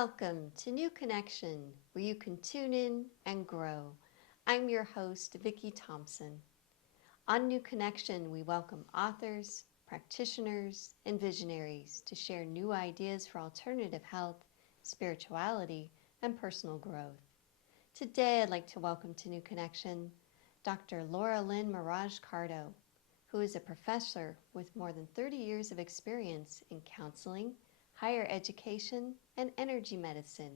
Welcome to New Connection, where you can tune in and grow. I'm your host, Vicki Thompson. On New Connection, we welcome authors, practitioners, and visionaries to share new ideas for alternative health, spirituality, and personal growth. Today, I'd like to welcome to New Connection Dr. Lorelynn Mirage Cardo, who is a professor with more than 30 years of experience in counseling, higher education, and energy medicine.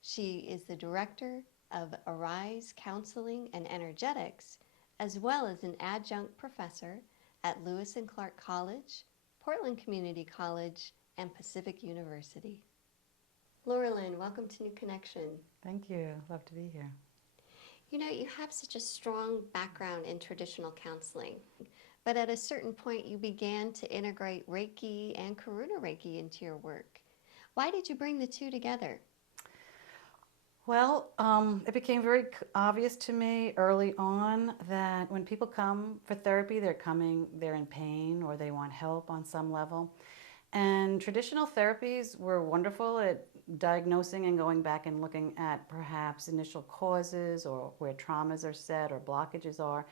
She is the director of Arise Counseling and Energetics, as well as an adjunct professor at Lewis and Clark College, Portland Community College, and Pacific University. Lorelynn, welcome to New Connection. Thank you. Love to be here. You know, you have such a strong background in traditional counseling, but at a certain point you began to integrate Reiki and Karuna Reiki into your work. Why did you bring the two together? Well, it became very obvious to me early on that when people come for therapy, they're in pain or they want help on some level. And traditional therapies were wonderful at diagnosing and going back and looking at perhaps initial causes or where traumas are set or blockages are,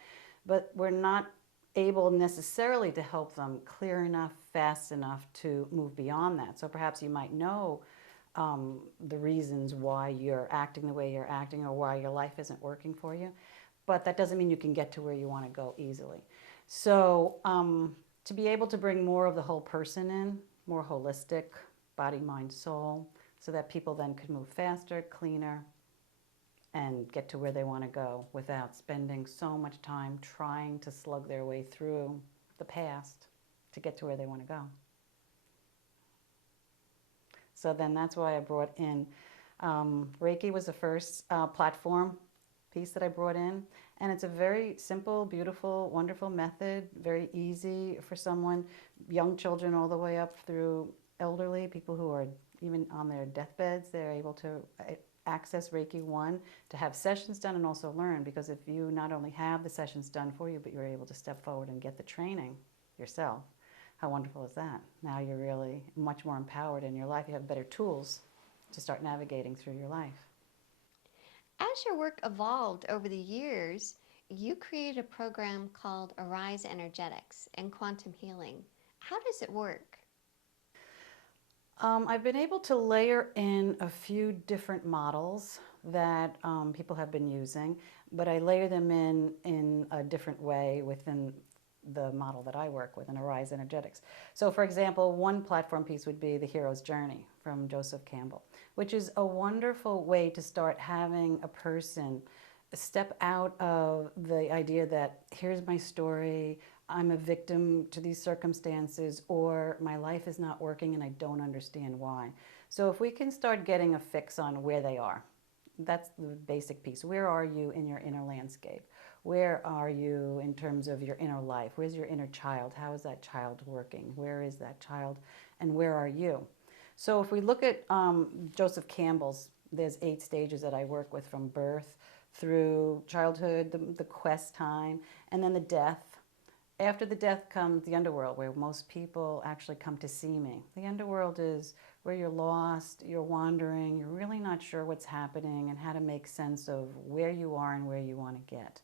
but we're not able necessarily to help them clear enough, fast enough to move beyond that. So perhaps you might know the reasons why you're acting the way you're acting or why your life isn't working for you, but that doesn't mean you can get to where you want to go easily. So to be able to bring more of the whole person in, more holistic, body, mind, soul, so that people then could move faster, cleaner, and get to where they want to go without spending so much time trying to slug their way through the past to get to where they want to go. So then that's why I brought in Reiki was the first platform piece that I brought in. And it's a very simple, beautiful, wonderful method, very easy for someone, young children all the way up through elderly, people who are even on their deathbeds, they're able to access Reiki 1 to have sessions done and also learn, because if you not only have the sessions done for you, but you're able to step forward and get the training yourself, how wonderful is that? Now you're really much more empowered in your life. You have better tools to start navigating through your life. As your work evolved over the years, you created a program called Arise Energetics and Quantum Healing. How does it work? I've been able to layer in a few different models that people have been using, but I layer them in a different way within the model that I work with in Arise Energetics. So for example, one platform piece would be The Hero's Journey from Joseph Campbell, which is a wonderful way to start having a person step out of the idea that here's my story, I'm a victim to these circumstances, or my life is not working and I don't understand why. So if we can start getting a fix on where they are, that's the basic piece. Where are you in your inner landscape? Where are you in terms of your inner life? Where's your inner child? How is that child working? Where is that child? And where are you? So if we look at Joseph Campbell's, there's 8 stages that I work with, from birth through childhood, the quest time, and then the death. After the death comes the underworld, where most people actually come to see me. The underworld is where you're lost, you're wandering, you're really not sure what's happening and how to make sense of where you are and where you want to get.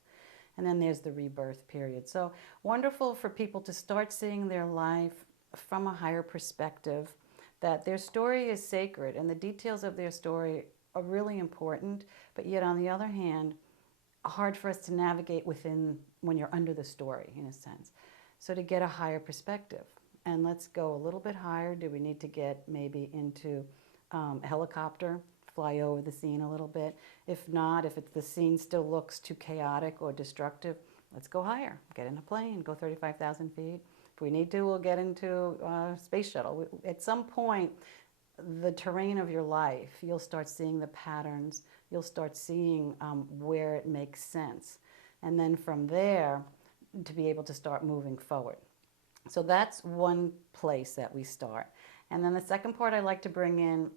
And then there's the rebirth period. So wonderful for people to start seeing their life from a higher perspective, that their story is sacred and the details of their story are really important, but yet on the other hand, hard for us to navigate within when you're under the story, in a sense. So to get a higher perspective, and let's go a little bit higher. Do we need to get maybe into a helicopter, fly over the scene a little bit? If not, if the scene still looks too chaotic or destructive, let's go higher. Get in a plane, go 35,000 feet. If we need to, we'll get into a space shuttle. At some point, the terrain of your life, you'll start seeing the patterns, you'll start seeing where it makes sense. And then from there, to be able to start moving forward. So that's one place that we start. And then the second part I like to bring in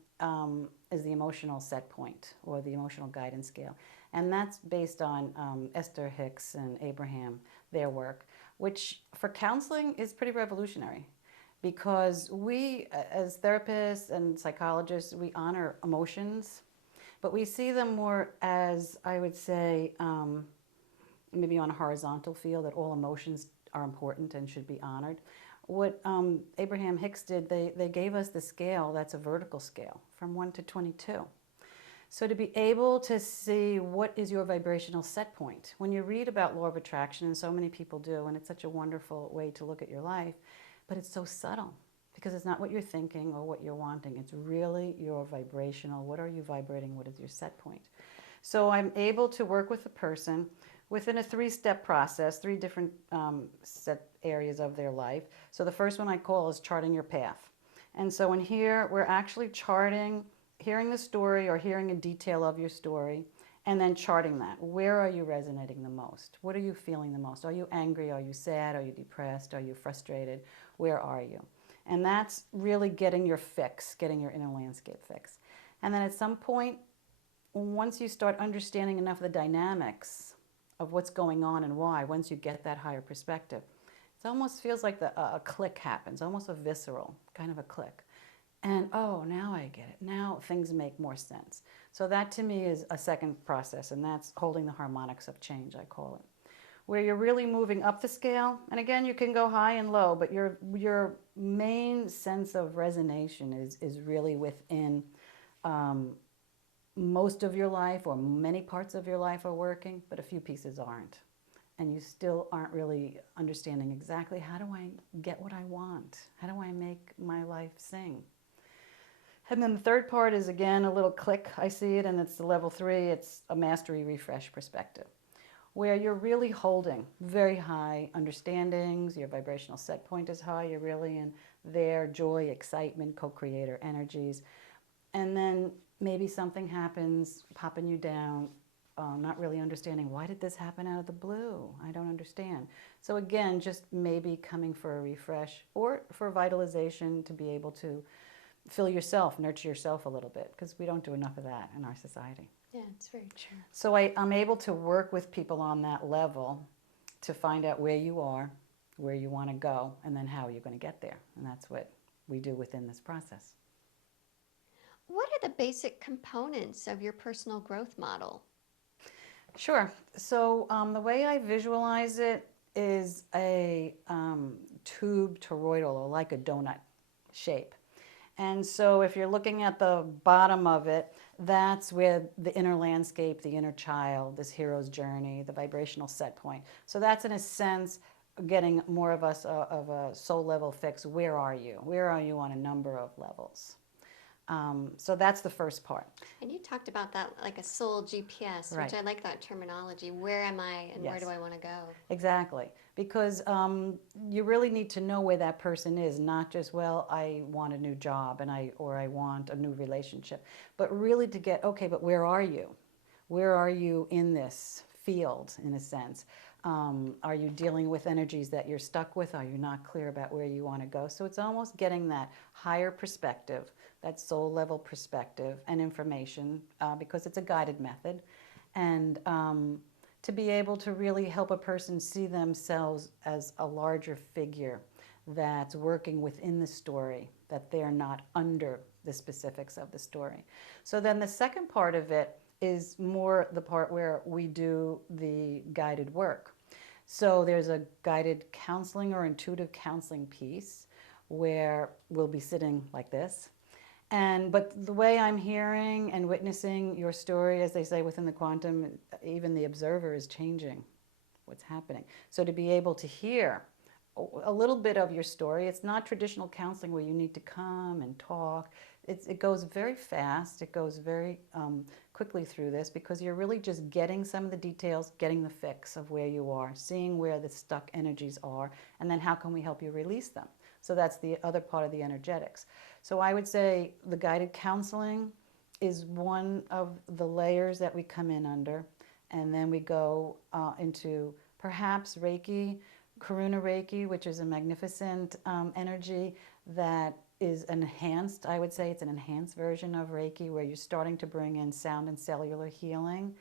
is the emotional set point, or the emotional guidance scale. And that's based on Esther Hicks and Abraham, their work, which for counseling is pretty revolutionary. because we, as therapists and psychologists, we honor emotions, but we see them more as, I would say, maybe on a horizontal field, that all emotions are important and should be honored. What Abraham Hicks did, they gave us the scale that's a vertical scale from 1 to 22. So to be able to see what is your vibrational set point. When you read about law of attraction, and so many people do, and it's such a wonderful way to look at your life, but it's so subtle because it's not what you're thinking or what you're wanting. It's really your vibrational, what are you vibrating, what is your set point. So I'm able to work with a person within a 3-step process, 3 different set areas of their life. So the first one I call is charting your path. And so in here, we're actually charting, hearing the story or hearing a detail of your story, and then charting that. Where are you resonating the most? What are you feeling the most? Are you angry? Are you sad? Are you depressed? Are you frustrated? Where are you? And that's really getting your fix, getting your inner landscape fix. And then at some point, once you start understanding enough of the dynamics of what's going on and why, once you get that higher perspective, it almost feels like a click happens, almost a visceral kind of a click. And oh, now I get it. Now things make more sense. So that to me is a second process, and that's holding the harmonics of change, I call it. Where you're really moving up the scale, and again, you can go high and low, but your main sense of resonation is really within most of your life, or many parts of your life are working, but a few pieces aren't. And you still aren't really understanding exactly, how do I get what I want? How do I make my life sing? And then the third part is, again, a little click. I see it, and it's the level 3. It's a mastery refresh perspective, where you're really holding very high understandings. Your vibrational set point is high. You're really in there, joy, excitement, co-creator energies. And then maybe something happens, popping you down, not really understanding, why did this happen out of the blue? I don't understand. So again, just maybe coming for a refresh or for vitalization, to be able to fill yourself, nurture yourself a little bit, because we don't do enough of that in our society. Yeah, it's very true. So I'm able to work with people on that level to find out where you are, where you want to go, and then how you're going to get there. And that's what we do within this process. What are the basic components of your personal growth model? Sure. So the way I visualize it is a tube toroidal, or like a donut shape. And so if you're looking at the bottom of it, that's where the inner landscape, the inner child, this hero's journey, the vibrational set point. So that's, in a sense, getting more of us of a soul level fix. Where are you? Where are you on a number of levels? So that's the first part. And you talked about that like a soul GPS, Right. which I like that terminology. Where am I and where Yes. do I want to go? Exactly. Because you really need to know where that person is, not just, well, I want a new job or I want a new relationship, but really to get, okay, but where are you? Where are you in this field, in a sense? Are you dealing with energies that you're stuck with? Are you not clear about where you want to go? So it's almost getting that higher perspective, that soul level perspective and information, because it's a guided method. And to be able to really help a person see themselves as a larger figure that's working within the story, that they're not under the specifics of the story. So then the second part of it is more the part where we do the guided work. So there's a guided counseling or intuitive counseling piece where we'll be sitting like this. But the way I'm hearing and witnessing your story, as they say within the quantum, even the observer is changing what's happening. So to be able to hear a little bit of your story, it's not traditional counseling where you need to come and talk. It goes very fast. It goes very quickly through this, because you're really just getting some of the details, getting the fix of where you are, seeing where the stuck energies are, and then how can we help you release them. So that's the other part of the energetics. So I would say the guided counseling is one of the layers that we come in under. And then we go into perhaps Reiki, Karuna Reiki, which is a magnificent energy that is enhanced. I would say it's an enhanced version of Reiki, where you're starting to bring in sound and cellular healing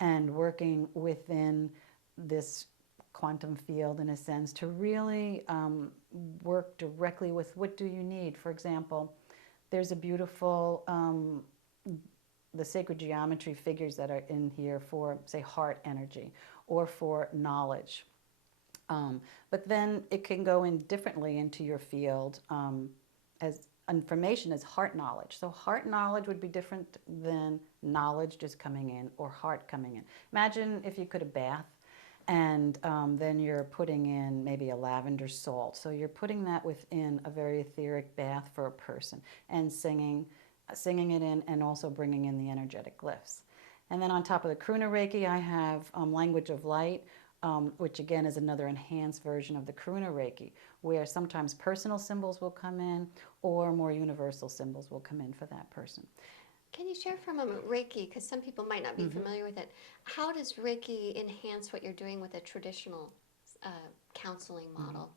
and working within this quantum field in a sense to really work directly with what do you need. For example, there's a beautiful, the sacred geometry figures that are in here for, say, heart energy or for knowledge. But then it can go in differently into your field as information as heart knowledge. So heart knowledge would be different than knowledge just coming in or heart coming in. Imagine if you could a bath and then you're putting in maybe a lavender salt. So you're putting that within a very etheric bath for a person and singing it in and also bringing in the energetic glyphs. And then on top of the Karuna Reiki, I have language of light, which again is another enhanced version of the Karuna Reiki, where sometimes personal symbols will come in or more universal symbols will come in for that person. Can you share for a moment Reiki, because some people might not be familiar with it. How does Reiki enhance what you're doing with a traditional counseling model?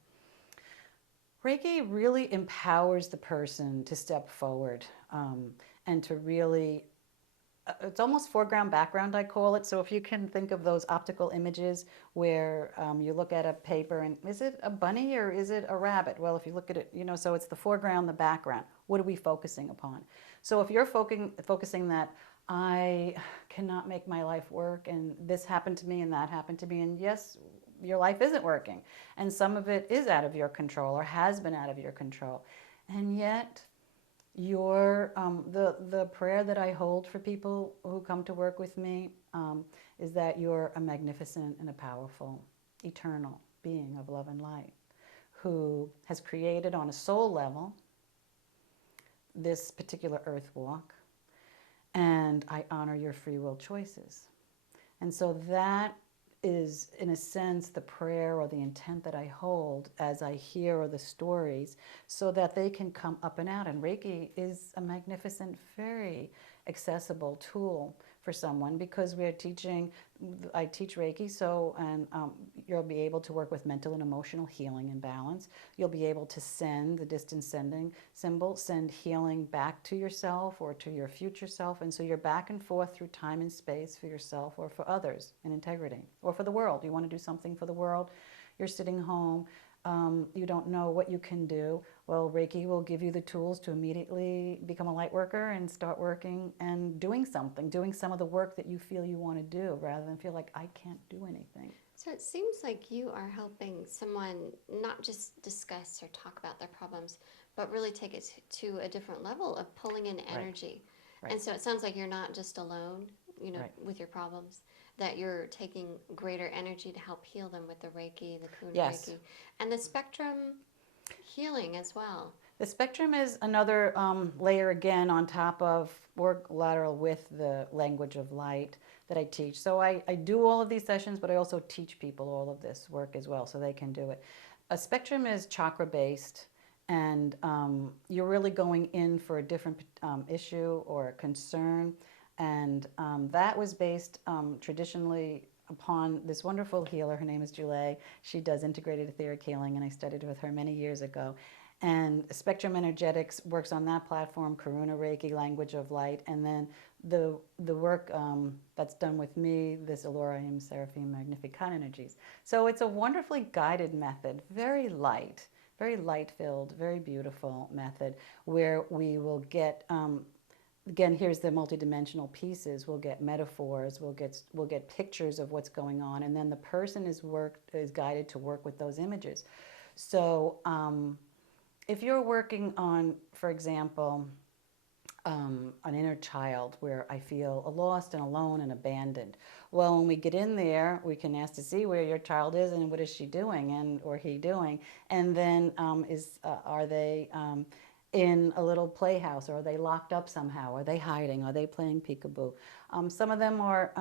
Reiki really empowers the person to step forward and to really, it's almost foreground, background, I call it. So if you can think of those optical images where you look at a paper and is it a bunny or is it a rabbit? Well, if you look at it, you know, so it's the foreground, the background. What are we focusing upon? So if you're focusing that I cannot make my life work and this happened to me and that happened to me, and yes, your life isn't working and some of it is out of your control or has been out of your control, and yet your the prayer that I hold for people who come to work with me is that you're a magnificent and a powerful eternal being of love and light who has created on a soul level this particular earth walk, and I honor your free will choices. And so that is, in a sense, the prayer or the intent that I hold as I hear the stories so that they can come up and out. And Reiki is a magnificent, very accessible tool for someone because we're teaching, I teach Reiki, so, and you'll be able to work with mental and emotional healing and balance. You'll be able to send the distance sending symbol, send healing back to yourself or to your future self. And so you're back and forth through time and space for yourself or for others in integrity or for the world. You want to do something for the world, you're sitting home, you don't know what you can do. Well, Reiki will give you the tools to immediately become a light worker and start working and doing something, doing some of the work that you feel you want to do rather than feel like I can't do anything. So it seems like you are helping someone not just discuss or talk about their problems, but really take it to a different level of pulling in energy. Right. And so it sounds like you're not just alone, you know, Right. with your problems, that you're taking greater energy to help heal them with the Reiki, the Karuna Yes. Reiki, and the spectrum healing as well. The spectrum is another layer again on top of or lateral with the language of light that I teach. So I do all of these sessions, but I also teach people all of this work as well so they can do it. A spectrum is chakra based, and you're really going in for a different issue or a concern, and that was based traditionally upon this wonderful healer. Her name is Julie. She does integrated etheric healing, and I studied with her many years ago. And Spectrum Energetics works on that platform, Karuna Reiki, language of light, and then the work that's done with me, this Elohim, Seraphim, Magnificat energies. So it's a wonderfully guided method, very light-filled, very beautiful method, where we will get, again, here's the multidimensional pieces. We'll get metaphors, we'll get pictures of what's going on, and then the person is guided to work with those images. So if you're working on, for example, an inner child where I feel lost and alone and abandoned, well, when we get in there, we can ask to see where your child is and what is she doing and or he doing, and then are they in a little playhouse, or are they locked up somehow? Are they hiding? Are they playing peekaboo? Some of them are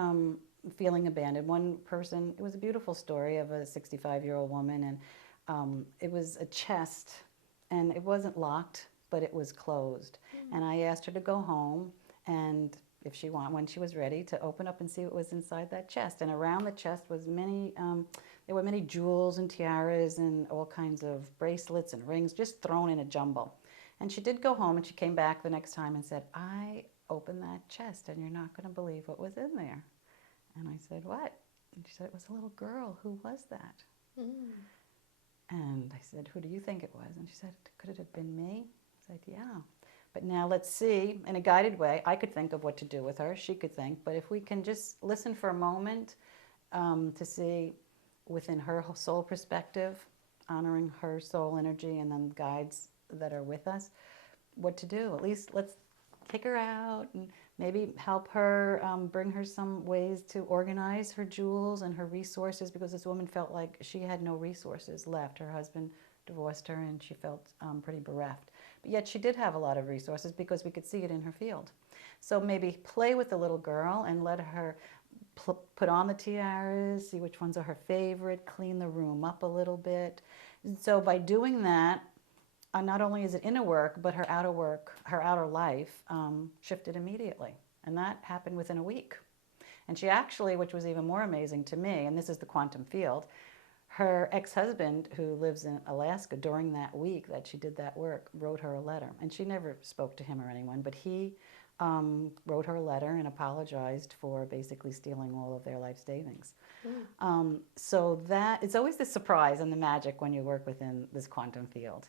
feeling abandoned. One person, it was a beautiful story of a 65-year-old woman, and it was a chest, and it wasn't locked, but it was closed. And I asked her to go home, and if she when she was ready, to open up and see what was inside that chest. And around the chest was there were many jewels and tiaras and all kinds of bracelets and rings, just thrown in a jumble. And she did go home, and she came back the next time and said, I opened that chest, and you're not going to believe what was in there. And I said, what? And she said, it was a little girl. Who was that? Mm. And I said, who do you think it was? And she said, could it have been me? I said, yeah. But now let's see, in a guided way, I could think of what to do with her. She could think. But if we can just listen for a moment to see within her soul perspective, honoring her soul energy and then the guides that are with us, what to do. At least let's take her out and maybe help her, bring her some ways to organize her jewels and her resources, because this woman felt like she had no resources left. Her husband divorced her and she felt pretty bereft. But yet she did have a lot of resources because we could see it in her field. So maybe play with the little girl and let her put on the tiaras, see which ones are her favorite, clean the room up a little bit. And so by doing that, not only is it inner work, but her outer life shifted immediately. And that happened within a week. And she actually, which was even more amazing to me, and this is the quantum field, her ex-husband, who lives in Alaska, during that week that she did that work, wrote her a letter. And she never spoke to him or anyone, but he wrote her a letter and apologized for basically stealing all of their life savings. So that, it's always the surprise and the magic when you work within this quantum field.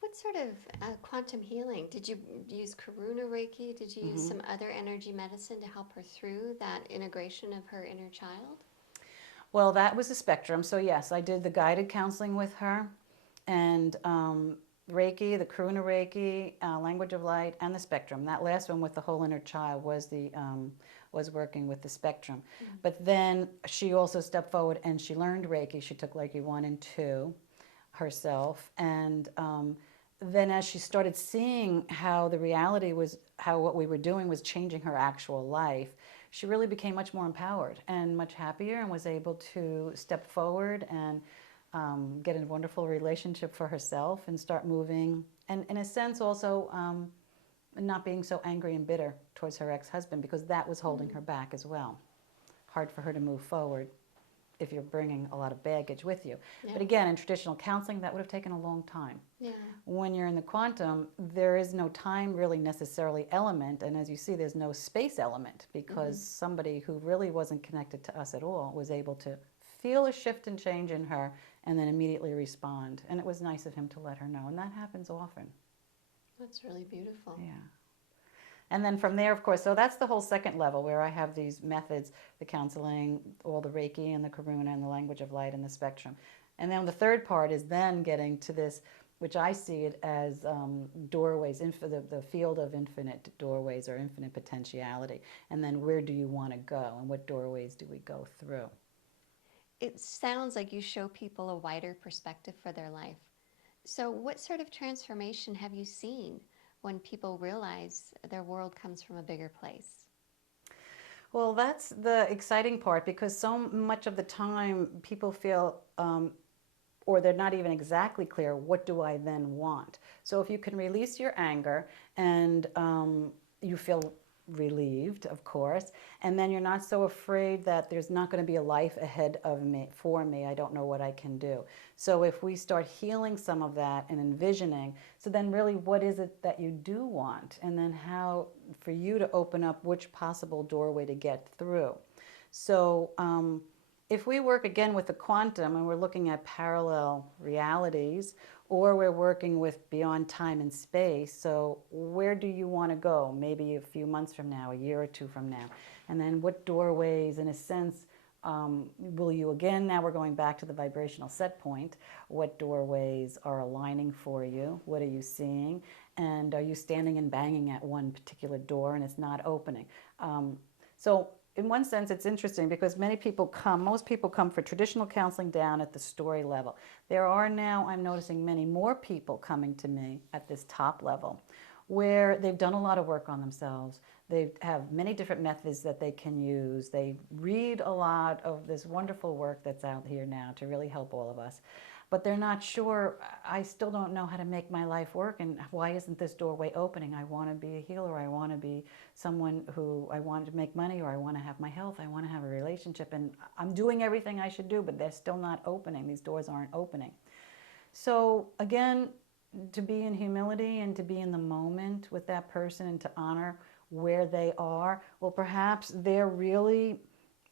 What sort of quantum healing? Did you use Karuna Reiki? Did you use some other energy medicine to help her through that integration of her inner child? Well, that was a spectrum. So yes, I did the guided counseling with her, and Reiki, the Karuna Reiki, language of light, and the spectrum. That last one with the whole inner child was the was working with the spectrum. But then she also stepped forward and she learned Reiki. She took Reiki 1 and 2 herself, and then as she started seeing how the reality was, how what we were doing was changing her actual life, she really became much more empowered and much happier, and was able to step forward and get a wonderful relationship for herself and start moving, and in a sense also not being so angry and bitter towards her ex-husband, because that was holding her back as well. Hard for her to move forward if you're bringing a lot of baggage with you. Yeah. But again, in traditional counseling, that would have taken a long time. Yeah. When you're in the quantum, there is no time really necessarily element, and as you see, there's no space element, because somebody who really wasn't connected to us at all was able to feel a shift and change in her and then immediately respond. And it was nice of him to let her know, and that happens often. That's really beautiful. Yeah. And then from there, of course, so that's the whole second level, where I have these methods, the counseling, all the Reiki and the Karuna and the language of light and the spectrum. And then the third part is then getting to this, which I see it as doorways, the field of infinite doorways or infinite potentiality. And then where do you want to go, and what doorways do we go through? It sounds like you show people a wider perspective for their life. So what sort of transformation have you seen when people realize their world comes from a bigger place? Well, that's the exciting part, because so much of the time people feel, or they're not even exactly clear, what do I then want? So if you can release your anger and you feel relieved, of course, and then you're not so afraid that there's not going to be a life ahead of me, for me, I don't know what I can do. So if we start healing some of that and envisioning, so then really what is it that you do want, and then how for you to open up which possible doorway to get through. So if we work again with the quantum and we're looking at parallel realities, or we're working with beyond time and space, so where do you want to go? Maybe a few months from now, a year or two from now. And then what doorways, in a sense, will you, again, now we're going back to the vibrational set point, what doorways are aligning for you? What are you seeing? And are you standing and banging at one particular door and it's not opening? So in one sense, it's interesting, because most people come for traditional counseling down at the story level. There are now, I'm noticing, many more people coming to me at this top level, where they've done a lot of work on themselves. They have many different methods that they can use. They read a lot of this wonderful work that's out here now to really help all of us. But they're not sure, I still don't know how to make my life work, and why isn't this doorway opening? I want to be a healer, I want to be someone who, I want to make money, or I want to have my health, I want to have a relationship, and I'm doing everything I should do, but they're still not opening. These doors aren't opening. So again, to be in humility and to be in the moment with that person and to honor where they are, well, perhaps they're really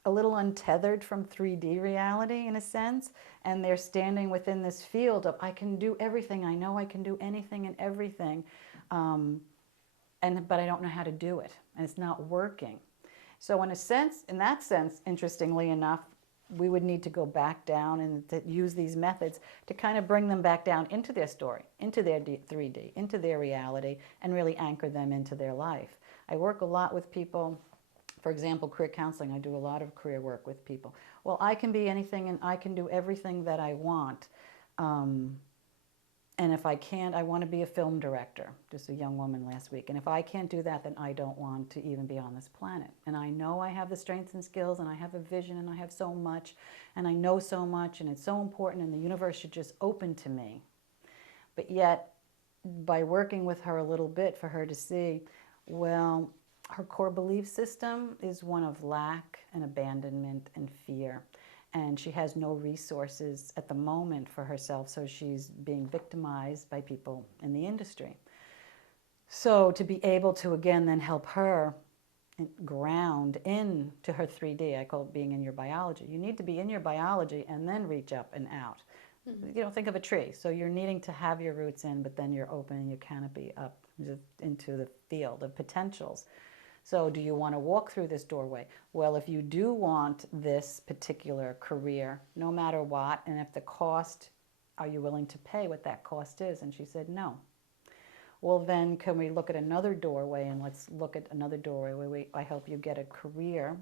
a little untethered from 3D reality in a sense, and they're standing within this field of, I can do everything, I know I can do anything and everything, but I don't know how to do it, and it's not working. So in that sense, interestingly enough, we would need to go back down and to use these methods to kind of bring them back down into their story, into their 3D, into their reality, and really anchor them into their life. I work a lot with people, for example, career counseling. I do a lot of career work with people. Well, I can be anything and I can do everything that I want. And if I can't, I want to be a film director, just a young woman last week. And if I can't do that, then I don't want to even be on this planet. And I know I have the strengths and skills, and I have a vision, and I have so much, and I know so much, and it's so important, and the universe should just open to me. But yet, by working with her a little bit for her to see, well, her core belief system is one of lack and abandonment and fear. And she has no resources at the moment for herself, so she's being victimized by people in the industry. So to be able to, again, then help her ground into her 3D, I call it being in your biology. You need to be in your biology and then reach up and out. Mm-hmm. Think of a tree. So you're needing to have your roots in, but then you're opening your canopy up into the field of potentials. So do you want to walk through this doorway? Well, if you do want this particular career, no matter what, and if the cost, are you willing to pay what that cost is? And she said, no. Well, then can we look at another doorway, and let's look at another doorway where I help you get a career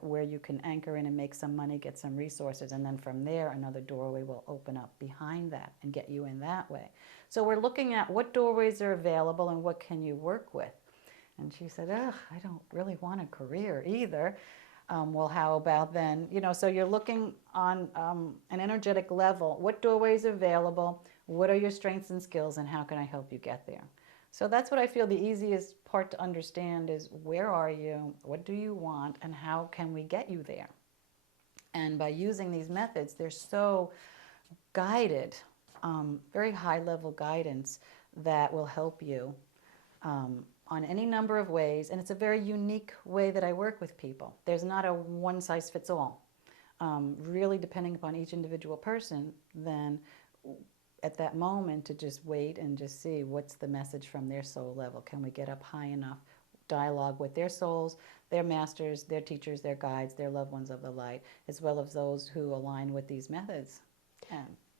where you can anchor in and make some money, get some resources, and then from there, another doorway will open up behind that and get you in that way. So we're looking at what doorways are available and what can you work with. And she said, ugh, I don't really want a career either. Well, how about then, so you're looking on an energetic level, what doorways are available, what are your strengths and skills, and how can I help you get there? So that's what I feel the easiest part to understand is, where are you, what do you want, and how can we get you there? And by using these methods, they're so guided, very high level guidance that will help you on any number of ways, and it's a very unique way that I work with people. There's not a one-size-fits-all. Really depending upon each individual person, then at that moment to just wait and just see what's the message from their soul level. Can we get up high enough, dialogue with their souls, their masters, their teachers, their guides, their loved ones of the light, as well as those who align with these methods.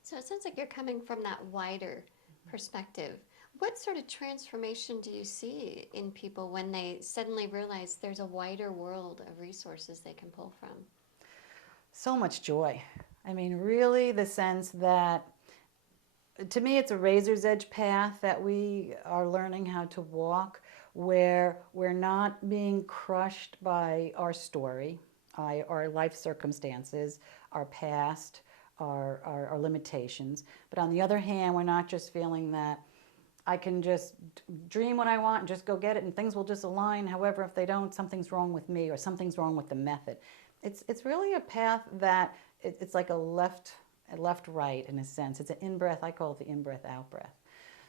So it sounds like you're coming from that wider perspective. What sort of transformation do you see in people when they suddenly realize there's a wider world of resources they can pull from? So much joy. I mean, really the sense that, to me, it's a razor's edge path that we are learning how to walk, where we're not being crushed by our story, our life circumstances, our past, our limitations. But on the other hand, we're not just feeling that I can just dream what I want and just go get it and things will just align. However, if they don't, something's wrong with me or something's wrong with the method. It's really a path that it's like a left-right in a sense. It's an in-breath. I call it the in-breath, out-breath.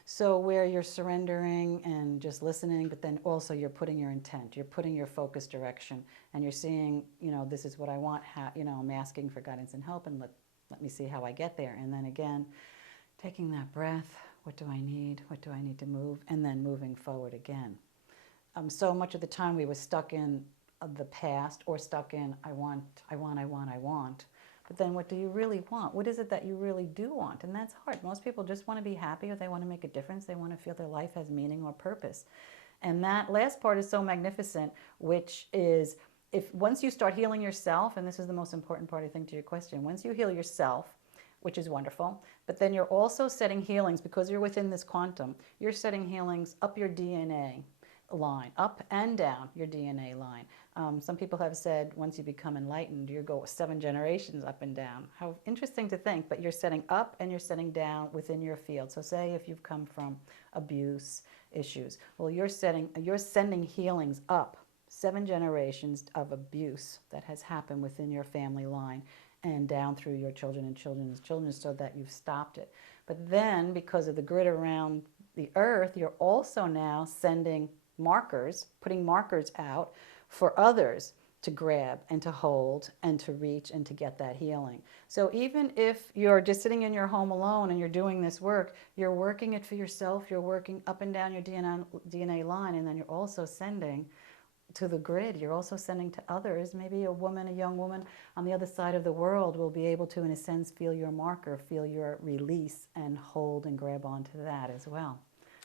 So where you're surrendering and just listening, but then also you're putting your intent, you're putting your focus direction, and you're seeing, this is what I want, I'm asking for guidance and help, and let me see how I get there. And then again, taking that breath. What do I need? What do I need to move? And then moving forward again. So much of the time we were stuck in the past or stuck in I want. But then what do you really want? What is it that you really do want? And that's hard. Most people just want to be happy, or they want to make a difference. They want to feel their life has meaning or purpose. And that last part is so magnificent, which is once you start healing yourself, and this is the most important part, I think, to your question, once you heal yourself, which is wonderful, but then you're also setting healings, because you're within this quantum, you're setting healings up your DNA line, up and down your DNA line. Some people have said once you become enlightened, you go 7 generations up and down. How interesting to think, but you're setting up and you're setting down within your field. So say if you've come from abuse issues, well, you're sending healings up 7 generations of abuse that has happened within your family line, and down through your children and children's children, so that you've stopped it. But then, because of the grid around the earth, you're also now sending markers, putting markers out for others to grab and to hold and to reach and to get that healing. So even if you're just sitting in your home alone and you're doing this work, you're working it for yourself, you're working up and down your DNA line, and then you're also sending to the grid, you're also sending to others. Maybe a woman, a young woman on the other side of the world will be able to, in a sense, feel your marker, feel your release, and hold and grab onto that as well.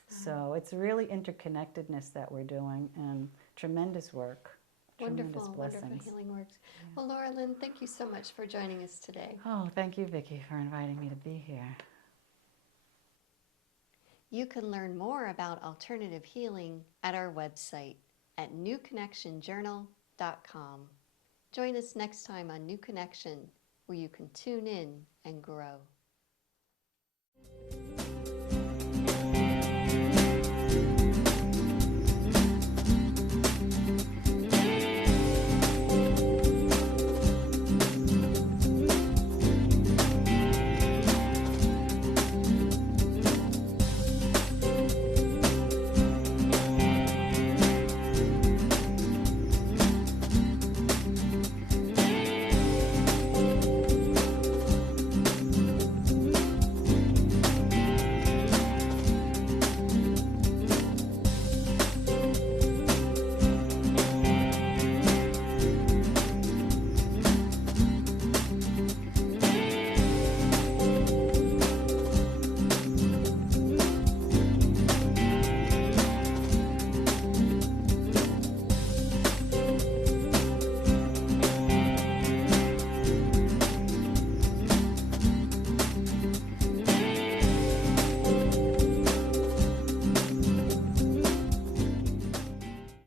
So it's really interconnectedness that we're doing, and tremendous work. Tremendous Wonderful, blessings. wonderful healing works. Well, Lorelynn, thank you so much for joining us today. Oh, thank you, Vicki, for inviting me to be here. You can learn more about alternative healing at our website at newconnectionjournal.com. Join us next time on New Connection, where you can tune in and grow.